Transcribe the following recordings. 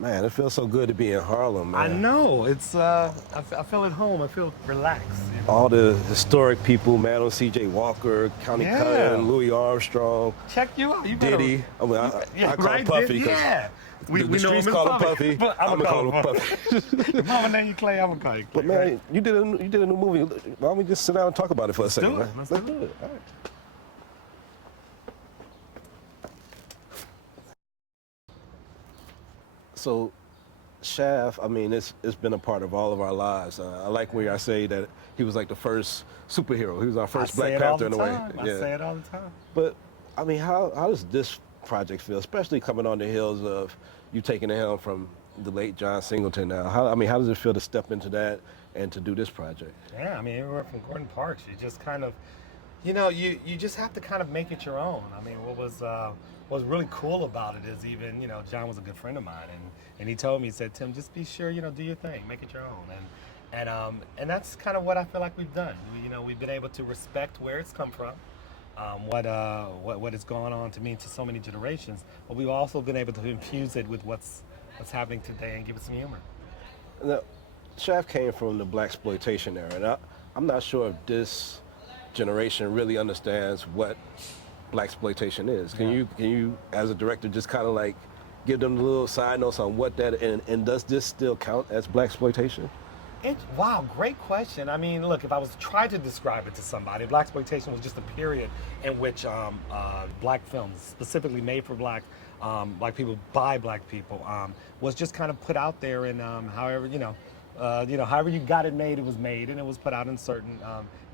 Man, it feels so good to be in Harlem, man. I know. It's I feel at home. I feel relaxed. You know? All the historic people, man, on C.J. Walker, County Cutting, Louis Armstrong. Check you out. You Diddy. I mean, I call him Puffy. Yeah. We the streets know call him Puffy. I'm gonna call him Puffy. If Mama name you Clay, I'm gonna call you Clay. But man, right? you did a new movie. Why don't we just sit down and talk about it for a second, man? Let's do it. All right. So, Shaft, I mean, it's been a part of all of our lives. I like where I say that he was like the first superhero. He was our first Black Panther in a way. I say it all the time. But I mean, how does this project feel, especially coming on the heels of you taking the helm from the late John Singleton now? How does it feel to step into that and to do this project? Yeah, I mean, everywhere from Gordon Parks, you just kind of, you just have to kind of make it your own. I mean, what was really cool about it is even, John was a good friend of mine, and he told me, he said, Tim, just be sure, do your thing, make it your own. And that's kind of what I feel like we've done. We've been able to respect where it's come from, what has gone on to mean to so many generations, but we've also been able to infuse it with what's happening today and give it some humor. Now, Shaft came from the Blaxploitation era, and I'm not sure if this generation really understands what Blaxploitation is. Can you, as a director, just kind of like give them a little side notes on what that and does this still count as Blaxploitation? Wow, great question. I mean, look, if I was trying to describe it to somebody, Blaxploitation was just a period in which black films, specifically made for black people by black people, was just kind of put out there, and however you got it made, it was made, and it was put out in certain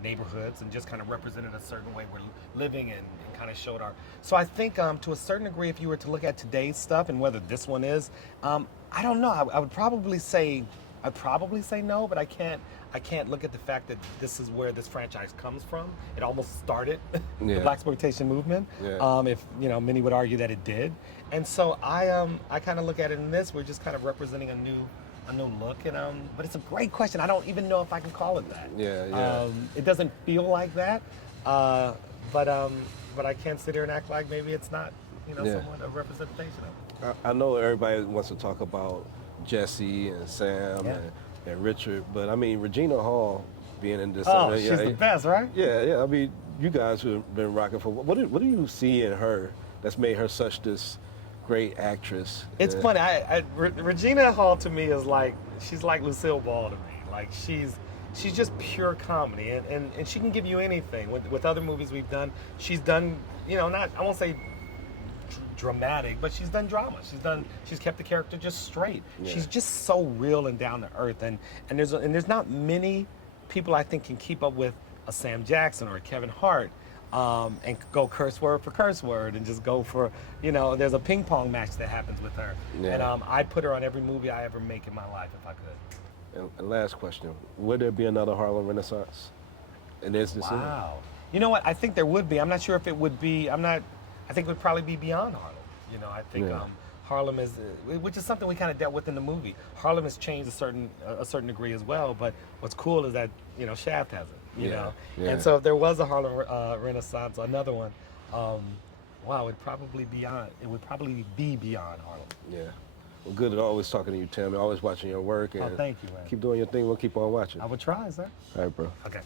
neighborhoods and just kind of represented a certain way we're living and kind of showed our. So I think to a certain degree, if you were to look at today's stuff and whether this one is, I don't know. I would probably say. I'd probably say no, but I can't look at the fact that this is where this franchise comes from. It almost started the Blaxploitation movement. Yeah. If many would argue that it did, and so I kind of look at it in this. We're just kind of representing a new look, and but it's a great question. I don't even know if I can call it that. Yeah. It doesn't feel like that, but I can't sit here and act like maybe it's not somewhat a representation of it. I know everybody wants to talk about Jesse and Sam and Richard, but I mean Regina Hall being in this. Oh, she's the best, right? Yeah. I mean, you guys have been rocking for. What do you see in her that's made her such this great actress? It's funny. Regina Hall to me is like she's like Lucille Ball to me. Like she's just pure comedy, and she can give you anything. With other movies we've done, she's done I won't say dramatic, but she's done drama. She's kept the character just straight. Yeah. She's just so real and down to earth, and there's not many people I think can keep up with a Sam Jackson or a Kevin Hart, and go curse word for curse word and just go for there's a ping pong match that happens with her, and I put her on every movie I ever make in my life if I could. And last question: would there be another Harlem Renaissance? And is this wow? You know what? I think there would be. I'm not sure if it would be. I think it would probably be beyond Harlem. I think Harlem is, which is something we kind of dealt with in the movie. Harlem has changed a certain degree as well, but what's cool is that Shaft hasn't. Yeah. And so if there was a Harlem Renaissance, another one, wow, it would probably be beyond Harlem. Yeah. Well, good at always talking to you, Tim. Always watching your work. And thank you, man. Keep doing your thing. We'll keep on watching. I would try, sir. All right, bro. Okay.